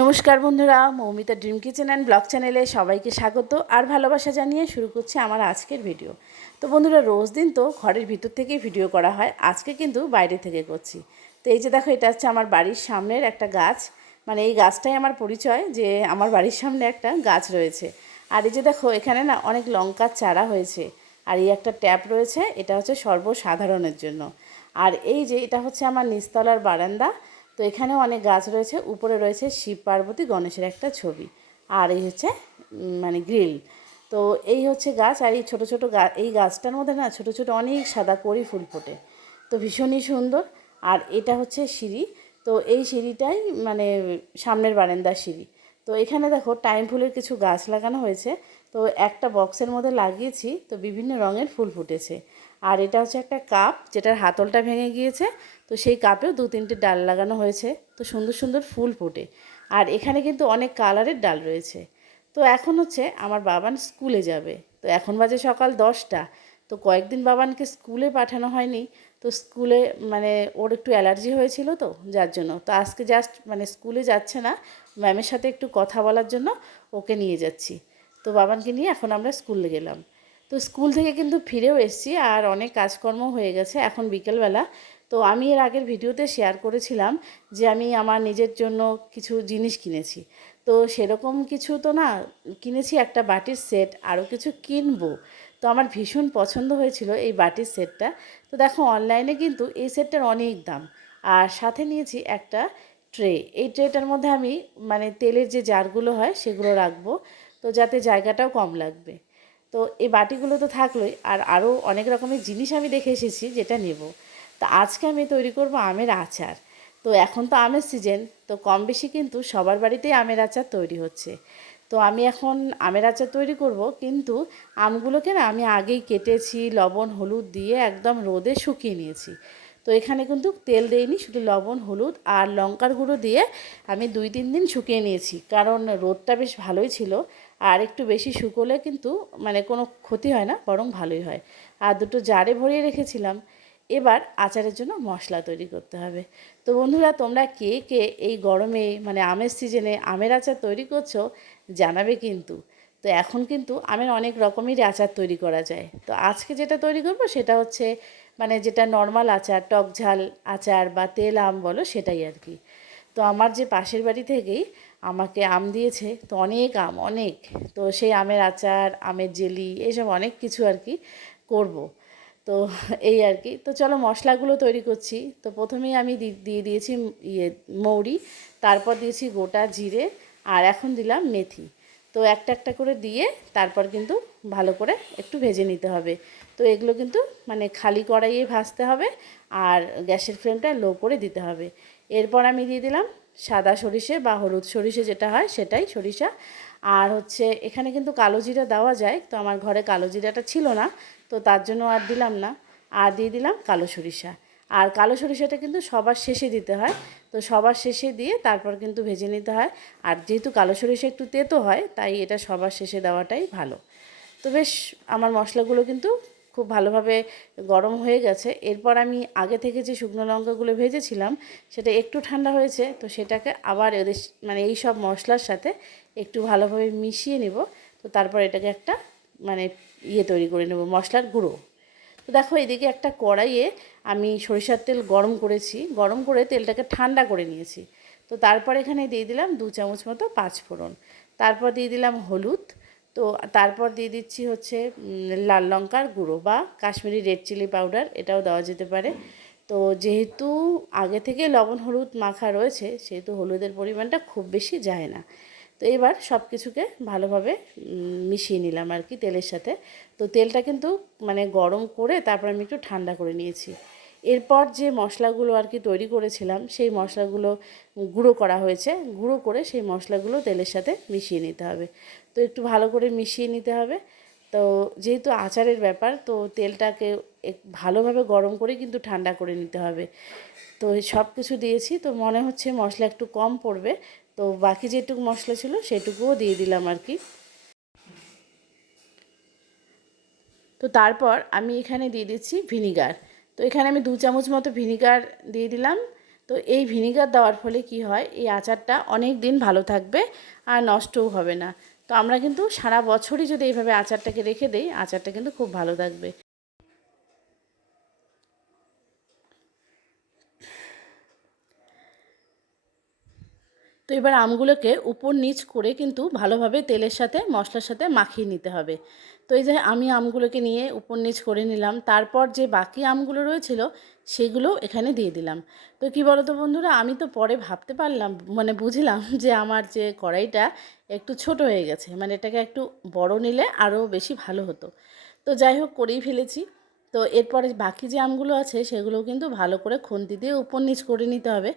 নমস্কার বন্ধুরা, Moumita dream kitchen and blog চ্যানেলে সবাইকে স্বাগত আর ভালোবাসা জানিয়ে শুরু করছি আমার আজকের ভিডিও তো বন্ধুরা, রোজ দিন তো ঘরের ভিতর থেকেই ভিডিও করা হয়, আজকে কিন্তু বাইরে থেকে করছি। তো এই যে দেখো, এটা হচ্ছে আমার বাড়ির সামনের একটা গাছ। মানে এই গাছটাই আমার পরিচয় যে আমার বাড়ির সামনে একটা গাছ রয়েছে। আর এই যে দেখো, এখানে না অনেক লঙ্কার চারা হয়েছে। আর এই একটা ট্যাপ রয়েছে, এটা হচ্ছে সর্বসাধারণের জন্য। আর এই যে, এটা হচ্ছে আমার নিচতলার বারান্দা। তো এখানেও অনেক গাছ রয়েছে, উপরে রয়েছে শিব পার্বতী, গণেশের একটা ছবি। আর এই হচ্ছে মানে গ্রিল। তো এই হচ্ছে গাছ, আর এই ছোটো ছোটো গা, এই গাছটার মধ্যে না ছোটো ছোটো অনেক সাদা করি ফুল ফোটে। তো ভীষণই সুন্দর। আর এটা হচ্ছে সিঁড়ি। তো এই সিঁড়িটাই মানে সামনের বারান্দার সিঁড়ি। তো এখানে দেখো, টাইম ফুলের কিছু গাছ লাগানো হয়েছে। তো একটা বক্সের মধ্যে লাগিয়েছি, তো বিভিন্ন রঙের ফুল ফুটেছে। আর এটা হচ্ছে একটা কাপ যেটার হাতলটা ভেঙে গিয়েছে। তো সেই কাপেও দু তিনটে ডাল লাগানো হয়েছে। তো সুন্দর সুন্দর ফুল ফোটে। আর এখানে কিন্তু অনেক কালারের ডাল রয়েছে। তো এখন হচ্ছে আমার বাবান স্কুলে যাবে। তো এখন বাজে সকাল দশটা। তো কয়েকদিন বাবানকে স্কুলে পাঠানো হয়নি। তো স্কুলে মানে ওর একটু অ্যালার্জি হয়েছিল তো, যার জন্য। তো আজকে জাস্ট মানে স্কুলে যাচ্ছে না। ম্যামের সাথে একটু কথা বলার জন্য ওকে নিয়ে যাচ্ছি। তো বাবানকে নিয়ে এখন আমরা স্কুলে গেলাম। তো স্কুল থেকে কিন্তু ফিরেও এসেছি আর অনেক কাজকর্ম হয়ে গেছে এখন বিকেলবেলা। তো আমি এর আগের ভিডিওতে শেয়ার করেছিলাম যে আমি আমার নিজের জন্য কিছু জিনিস কিনেছি। তো সেরকম কিছু তো না, কিনেছি একটা বাটির সেট আরও কিছু কিনবো। তো আমার ভীষণ পছন্দ হয়েছিল এই বাটির সেটটা তো দেখো অনলাইনে কিন্তু এই সেটটার অনেক দাম। আর সাথে নিয়েছি একটা ট্রে এই ট্রেটার মধ্যে আমি মানে তেলের যে জারগুলো হয় সেগুলো রাখব। তো যাতে জায়গাটাও কম লাগবে। তো এই বাটিগুলো তো থাকলোই। আর আরও অনেক রকমের জিনিস আমি দেখে এসেছি যেটা নেব। তা আজকে আমি তৈরি করব আমের আচার। তো এখন তো আমের সিজন তো কম বেশি কিন্তু সবার বাড়িতেই আমের আচার তৈরি হচ্ছে। তো আমি এখন আমের আচার তৈরি করব, কিন্তু আমগুলোকে না আমি আগেই কেটেছি, লবণ, হলুদ দিয়ে একদম রোদে শুকিয়ে নিয়েছি। তো এখানে কিন্তু তেল দেইনি, শুধু লবণ, হলুদ আর লঙ্কার গুঁড়ো দিয়ে আমি দুই তিন দিন শুকিয়ে নিয়েছি। কারণ রোদটা বেশ ভালোই ছিল। আর একটু বেশি শুকোলে কিন্তু মানে কোনো ক্ষতি হয় না, বরং ভালোই হয়। আর দুটো জারে ভরিয়ে রেখেছিলাম। এবার আচারের জন্য মশলা তৈরি করতে হবে। তো বন্ধুরা, তোমরা কে কে এই গরমে মানে আমের সিজনে আমের আচার তৈরি করছ জানাবে কিন্তু। তো এখন কিন্তু আমের অনেক রকমেরই আচার তৈরি করা যায়। তো আজকে যেটা তৈরি করব সেটা হচ্ছে মানে যেটা নর্মাল আচার, টক ঝাল আচার বা তেল আম বলো সেটাই আর কি। তো আমার যে পাশের বাড়ি থেকেই আমাকে আম দিয়েছে, তো অনেক আম, অনেক। তো সেই আমের আচার, আমের জেলি, এইসব অনেক কিছু আর কি করব। তো এই আর কি। তো চলো মশলাগুলো তৈরি করছি। তো প্রথমেই আমি দিয়ে দিয়েছি ইয়ে মৌরি, তারপর দিয়েছি গোটা জিরে, আর এখন দিলাম মেথি। তো একটা একটা করে দিয়ে তারপর কিন্তু ভালো করে একটু ভেজে নিতে হবে। তো এগুলো কিন্তু মানে খালি কড়াইয়ে ভাজতে হবে আর গ্যাসের ফ্লেমটা লো করে দিতে হবে। এরপর আমি দিয়ে দিলাম সাদা সরিষে বা হলুদ সরিষে যেটা হয় সেটাই সরিষা। আর হচ্ছে এখানে কিন্তু কালো জিরা দেওয়া যায়, তো আমার ঘরে কালো জিরাটা ছিল না, তো তার জন্য আর দিলাম না। আর দিয়ে দিলাম কালো সরিষা। আর কালো সরিষাটা কিন্তু সবার শেষে দিতে হয়, তো সবার শেষে দিয়ে তারপর কিন্তু ভেজে নিতে হয়। আর যেহেতু কালো সরিষা একটু তেতো হয়, তাই এটা সবার শেষে দেওয়াটাই ভালো। তো বেশ, আমার মশলাগুলো কিন্তু খুব ভালোভাবে গরম হয়ে গেছে। এরপর আমি আগে থেকে যে শুকনো লঙ্কাগুলো ভেজেছিলাম, সেটা একটু ঠান্ডা হয়েছে, তো সেটাকে আবার এদের মানে এই সব মশলার সাথে একটু ভালোভাবে মিশিয়ে নেব। তো তারপর এটাকে একটা মানে ইয়ে তৈরি করে নেব, মশলার গুঁড়ো। তো দেখো এদিকে একটা কড়াইয়ে আমি সরিষার তেল গরম করেছি। গরম করে তেলটাকে ঠান্ডা করে নিয়েছি। তো তারপর এখানে দিয়ে দিলাম দু চামচ মতো পাঁচ ফোড়ন তারপর দিয়ে দিলাম হলুদ। তো তারপর দিয়ে দিচ্ছি হচ্ছে লাল লঙ্কার গুঁড়ো বা কাশ্মীরি রেড চিলি পাউডার এটাও দেওয়া যেতে পারে। তো যেহেতু আগে থেকে লবণ হলুদ মাখা রয়েছে, সেহেতু হলুদের পরিমাণটা খুব বেশি যায় না। তো এবার সব কিছুকে ভালোভাবে মিশিয়ে নিলাম আর কি তেলের সাথে। তো তেলটা কিন্তু মানে গরম করে তারপর আমি একটু ঠান্ডা করে নিয়েছি। এরপর যে মশলাগুলো আর কি তৈরি করেছিলাম, সেই মশলাগুলো গুঁড়ো করা হয়েছে। গুঁড়ো করে সেই মশলাগুলো তেলের সাথে মিশিয়ে নিতে হবে। তো একটু ভালো করে মিশিয়ে নিতে হবে। তো যেহেতু আচারের ব্যাপার, তো তেলটাকে ভালোভাবে গরম করে কিন্তু ঠান্ডা করে নিতে হবে। তো সব কিছু দিয়েছি, তো মনে হচ্ছে মশলা একটু কম পড়বে। তো বাকি যেটুকু মশলা ছিল সেটুকুও দিয়ে দিলাম আর কি। তো তারপর আমি এখানে দিয়ে দিচ্ছি ভিনিগার। তো এখানে আমি দু চামচ মতো ভিনিগার দিয়ে দিলাম। তো এই ভিনিগার দেওয়ার ফলে কি হয়, এই আচারটা অনেক দিন ভালো থাকবে আর নষ্টও হবে না। তো আমরা কিন্তু সারা বছরই যদি এইভাবে আচারটাকে রেখে দেই, আচারটা কিন্তু খুব ভালো থাকবে। তো এবার আমগুলোকে উপর নিচ করে কিন্তু ভালোভাবে তেলের সাথে, মশলার সাথে মাখিয়ে নিতে হবে। তো এই যে আমি আমগুলোকে নিয়ে উপর নিচ করে নিলাম, তারপর যে বাকি আমগুলো রয়েছিল সেগুলো এখানে দিয়ে দিলাম। তো কি বলো তো বন্ধুরা, আমি তো পরে ভাবতে পারলাম মানে বুঝলাম যে আমার যে কড়াইটা একটু ছোট হয়ে গেছে মানে এটাকে একটু বড় নিলে আরও বেশি ভালো হতো। তো যাই হোক, করেই ফেলেছি। তো এরপরে বাকি যে আমগুলো আছে সেগুলো কিন্তু ভালো করে খুন্তি দিয়ে উপর নিচ করে নিতে হবে।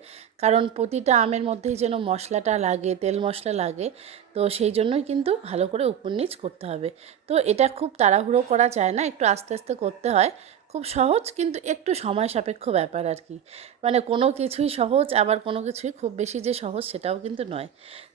কারণ প্রতিটা আমের মধ্যেই যেন মশলাটা লাগে, তেল মশলা লাগে, তো সেই জন্যই কিন্তু ভালো করে উপর নিচ করতে হবে। তো এটা খুব তাড়াহুড়ো করা যায় না, একটু আস্তে আস্তে করতে হয়। খুব সহজ কিন্তু একটু সময় সাপেক্ষ ব্যাপার আর কি। মানে কোনো কিছুই সহজ, আবার কোনো কিছুই খুব বেশি যে সহজ সেটাও কিন্তু নয়।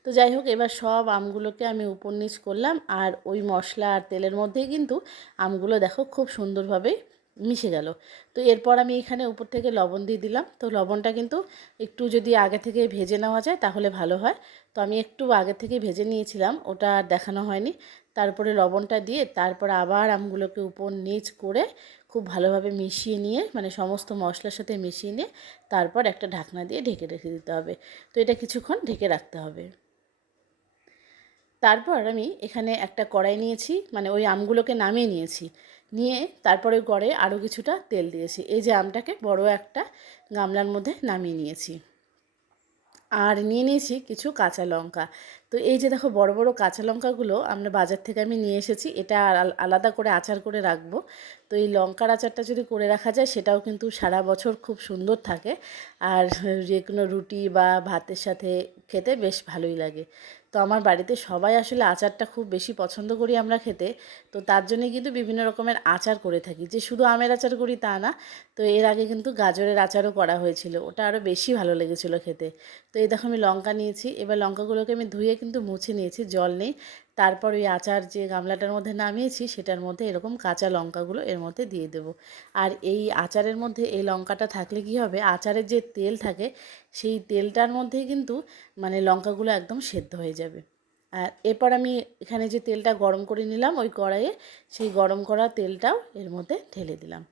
তো যাই হোক, এবার সব আমগুলোকে আমি উপর নিচ করলাম আর ওই মশলা আর তেলের মধ্যেই কিন্তু আমগুলো দেখো খুব সুন্দরভাবে মিশে গেল। তো এরপর আমি এখানে উপর থেকে লবণ দিয়ে দিলাম। তো লবণটা কিন্তু একটু যদি আগে থেকে ভেজে নেওয়া যায় তাহলে ভালো হয়। তো আমি একটু আগে থেকে ভেজে নিয়েছিলাম, ওটা আর দেখানো হয়নি। তারপরে লবণটা দিয়ে তারপর আবার আমগুলোকে উপর নিচ করে খুব ভালোভাবে মিশিয়ে নিয়ে মানে সমস্ত মশলার সাথে মিশিয়ে নিয়ে তারপর একটা ঢাকনা দিয়ে ঢেকে রেখে দিতে হবে। তো এটা কিছুক্ষণ ঢেকে রাখতে হবে। তারপর আমি এখানে একটা কড়াই নিয়েছি মানে ওই আমগুলোকে নামিয়ে নিয়েছি। নিয়ে তারপরে গড়ে আরও কিছুটা তেল দিয়েছি। এই যে আমটাকে বড় একটা গামলার মধ্যে নামিয়ে নিয়েছি। আর নিয়ে নিয়েছি কিছু কাঁচা লঙ্কা। তো এই যে দেখো বড় বড় কাঁচা লঙ্কাগুলো আমরা বাজার থেকে আমি নিয়ে এসেছি, এটা আলাদা করে আচার করে রাখব। তো এই লঙ্কার আচারটা যদি করে রাখা যায়, সেটাও কিন্তু সারা বছর খুব সুন্দর থাকে। আর যে কোনো রুটি বা ভাতের সাথে খেতে বেশ ভালোই লাগে। তো আমার বাড়িতে সবাই আসলে আচারটা খুব বেশি পছন্দ করি আমরা খেতে। তো তার জন্যে কিন্তু বিভিন্ন রকমের আচার করে থাকি। যে শুধু আমের আচার করি তা না, তো এর আগে কিন্তু গাজরের আচারও করা হয়েছিল। ওটা আরও বেশি ভালো লেগেছিলো খেতে। তো এই দেখো আমি লঙ্কা নিয়েছি। এবার লঙ্কাগুলোকে আমি ধুয়ে কিন্তু মুছে নিয়েছি, জল নেই। তারপর ওই আচার যে গামলাটার মধ্যে নামিয়েছি, সেটার মধ্যে এরকম কাঁচা লঙ্কাগুলো এর মধ্যে দিয়ে দেব। আর এই আচারের মধ্যে এই লঙ্কাটা থাকলে কি হবে? আচারের যে তেল থাকে, সেই তেলটার মধ্যেই কিন্তু মানে লঙ্কাগুলো একদম সেদ্ধ হয়ে যাবে। আর এরপর আমি এখানে যে তেলটা গরম করে নিলাম ওই কড়াইয়ে, সেই গরম করা তেলটাও এর মধ্যে ঢেলে দিলাম।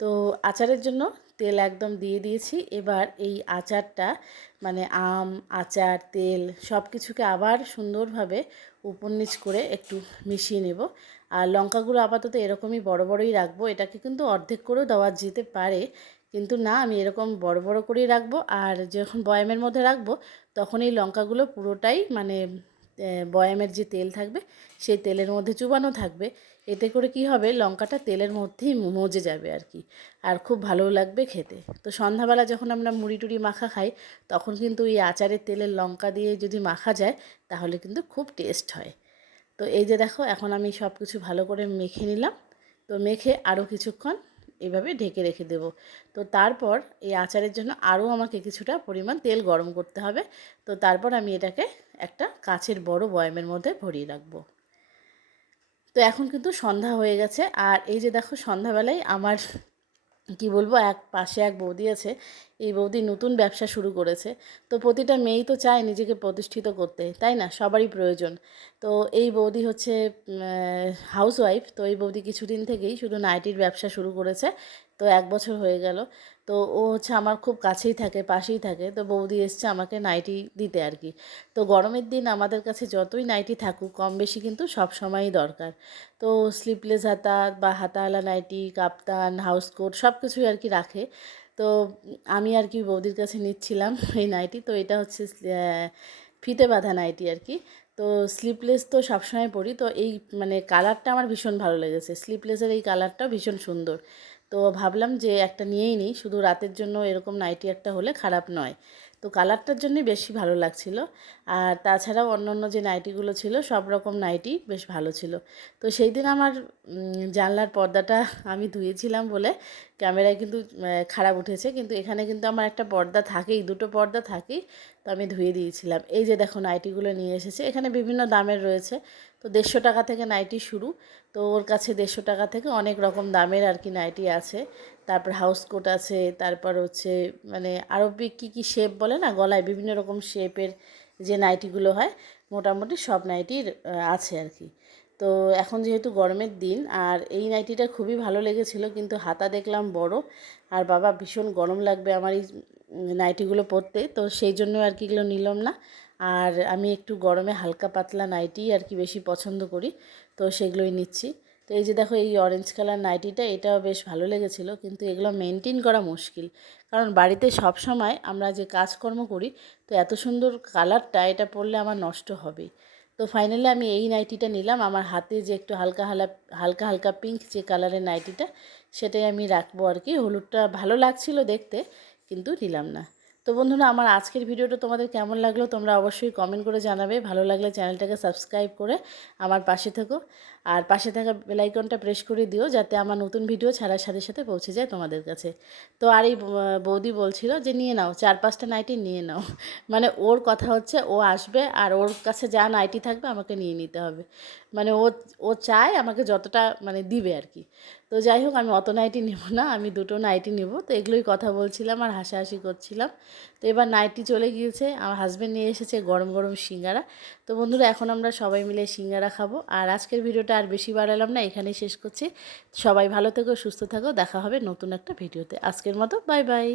তো আচারের জন্য তেল একদম দিয়ে দিয়েছি। এবার এই আচারটা মানে আম, আচার, তেল সব কিছুকে আবার সুন্দরভাবে উপর নিচ করে একটু মিশিয়ে নেব। আর লঙ্কাগুলো আপাতত এরকমই বড় বড়ই রাখব। এটাকে কিন্তু অর্ধেক করেও দেওয়া যেতে পারে। কিন্তু না, আমি এরকম বড় বড় করেই রাখব। আর যখন বয়ামের মধ্যে রাখব, তখন এই লঙ্কাগুলো পুরোটাই মানে বয়ামের যে তেল থাকবে, সেই তেলের মধ্যে চুবানো থাকবে। এতে করে কি হবে? লঙ্কাটা তেলের মধ্যেই মজে যাবে আর কি। আর খুব ভালো লাগবে খেতে। তো সন্ধ্যাবেলা যখন আমরা মুড়ি টুড়ি মাখা খাই, তখন কিন্তু এই আচারের তেলের লঙ্কা দিয়ে যদি মাখা যায়, তাহলে কিন্তু খুব টেস্ট হয়। তো এই যে দেখো, এখন আমি সব কিছু ভালো করে মেখে নিলাম। তো মেখে আরও কিছুক্ষণ এভাবে ঢেকে রেখে দেব। তো তারপর এই আচারের জন্য আরও আমাকে কিছুটা পরিমাণ তেল গরম করতে হবে। তো তারপর আমি এটাকে একটা কাছের বড় বয়ামের মধ্যে ভরিয়ে রাখব। তো এখন কিন্তু সন্ধ্যা হয়ে গেছে আর এই যে দেখো সন্ধ্যাবেলায় আমার, কি বলব, এক পাশে এক বৌদি আছে, এই বৌদি নতুন ব্যবসা শুরু করেছে। তো প্রতিটা মেয়েই তো চায় নিজেকে প্রতিষ্ঠিত করতে, তাই না? সবারই প্রয়োজন। তো এই বৌদি হচ্ছে হাউসওয়াইফ তো এই বৌদি কিছুদিন থেকেই শুধু নাইটির ব্যবসা শুরু করেছে। তো এক বছর হয়ে গেল। তো ও হচ্ছে আমার খুব কাছেই থাকে, পাশেই থাকে। তো বৌদি এসছে আমাকে নাইটি দিতে আর কি তো গরমের দিন আমাদের কাছে যতই নাইটি থাকুক, কম বেশি কিন্তু সব সময়ই দরকার। তো স্লিপলেস হাতা বা হাতাওয়ালা নাইটি, কাপ্তান হাউস কোট সব কিছুই আর কি রাখে। তো আমি আর কি বৌদির কাছে নিচ্ছিলাম এই নাইটি। তো এটা হচ্ছে ফিতে বাঁধা নাইটি আর কি তো স্লিপলেস তো সবসময় পরি। তো এই মানে কালারটা আমার ভীষণ ভালো লেগেছে। স্লিপলেসের এই কালারটাও ভীষণ সুন্দর। তো ভাবলাম যে একটা নিয়েই নিই। শুধু রাতের জন্য এরকম নাইটি একটা হলে খারাপ নয়। তো কালারটার জন্যই বেশি ভালো লাগছিল। আর তাছাড়াও অন্য অন্য যে নাইটিগুলো ছিল, সব রকম নাইটি বেশ ভালো ছিল। তো সেই দিন আমার জানলার পর্দাটা আমি ধুয়েছিলাম বলে ক্যামেরায় কিন্তু খারাপ উঠেছে। কিন্তু এখানে কিন্তু আমার একটা পর্দা থাকেই, দুটো পর্দা থাকেই, তো আমি ধুয়ে দিয়েছিলাম। এই যে দেখো নাইটিগুলো নিয়ে এসেছে, এখানে বিভিন্ন দামের রয়েছে। তো দেড়শো টাকা থেকে নাইটি শুরু। তো ওর কাছে দেড়শো টাকা থেকে অনেক রকম দামের আর কি নাইটি আছে। তারপর হাউস কোট আছে, তারপর হচ্ছে মানে আরও কী কী শেপ বলে না, গলায় বিভিন্ন রকম শেপের যে নাইটিগুলো হয়, মোটামুটি সব নাইটির আছে আর কি তো এখন যেহেতু গরমের দিন, আর এই নাইটিটা খুবই ভালো লেগেছিল, কিন্তু হাতা দেখলাম বড়, আর বাবা ভীষণ গরম লাগবে আমার এই নাইটিগুলো পরতে, তো সেই জন্য আর কি এগুলো নিলাম না। আর আমি একটু গরমে হালকা পাতলা নাইটি আর কি বেশি পছন্দ করি, তো সেগুলোই নিচ্ছি। তো এই যে দেখো, এই অরেঞ্জ কালার নাইটিটা এটাও বেশ ভালো লেগেছিলো, কিন্তু এগুলো মেনটেন করা মুশকিল। কারণ বাড়িতে সব সময় আমরা যে কাজকর্ম করি, তো এত সুন্দর কালারটা এটা পরলে আমার নষ্ট হবে তো ফাইনালি আমি এই নাইটিটা নিলাম, আমার হাতে যে একটু হালকা হালা, হালকা হালকা পিঙ্ক যে কালারের নাইটিটা সেটাই আমি রাখব আর কি। হলুদটা ভালো লাগছিল দেখতে, কিন্তু নিলাম না। তো বন্ধুরা, আমার আজকের ভিডিওটা তোমাদের কেমন লাগল তোমরা অবশ্যই কমেন্ট করে জানাবে। ভালো লাগলে চ্যানেলটাকে সাবস্ক্রাইব করে আমার পাশে থেকো। আর পাশে থাকা বেলাইকনটা প্রেস করে দিও যাতে আমার নতুন ভিডিও ছাড়ার সাথে সাথে পৌঁছে যায় তোমাদের কাছে। তো আর এই বৌদি বলছিল যে, নিয়ে নাও, চার পাঁচটা নাইটি নিয়ে নাও। মানে ওর কথা হচ্ছে, ও আসবে আর ওর কাছে যা নাইটি থাকবে আমাকে নিয়ে নিতে হবে। মানে ও ও চায় আমাকে যতটা মানে দিবে আর কি। তো যাই হোক, আমি অত নাইটি নেব না, আমি দুটো নাইটি নেব। তো এগুলোই কথা বলছিলাম আর হাসাহাসি করছিলাম। তো এবার নাইটি চলে গিয়েছে, আমার হাজব্যান্ড নিয়ে এসেছে গরম গরম সিঙ্গারা। তো বন্ধুরা, এখন আমরা সবাই মিলে সিঙ্গারা খাব। আর আজকের ভিডিওটা আর বেশি বাড়ালাম না, এখানেই শেষ করছি। সবাই ভালো থেকো, সুস্থ থাকো, দেখা হবে নতুন একটা ভিডিওতে। আজকের মতো বাই বাই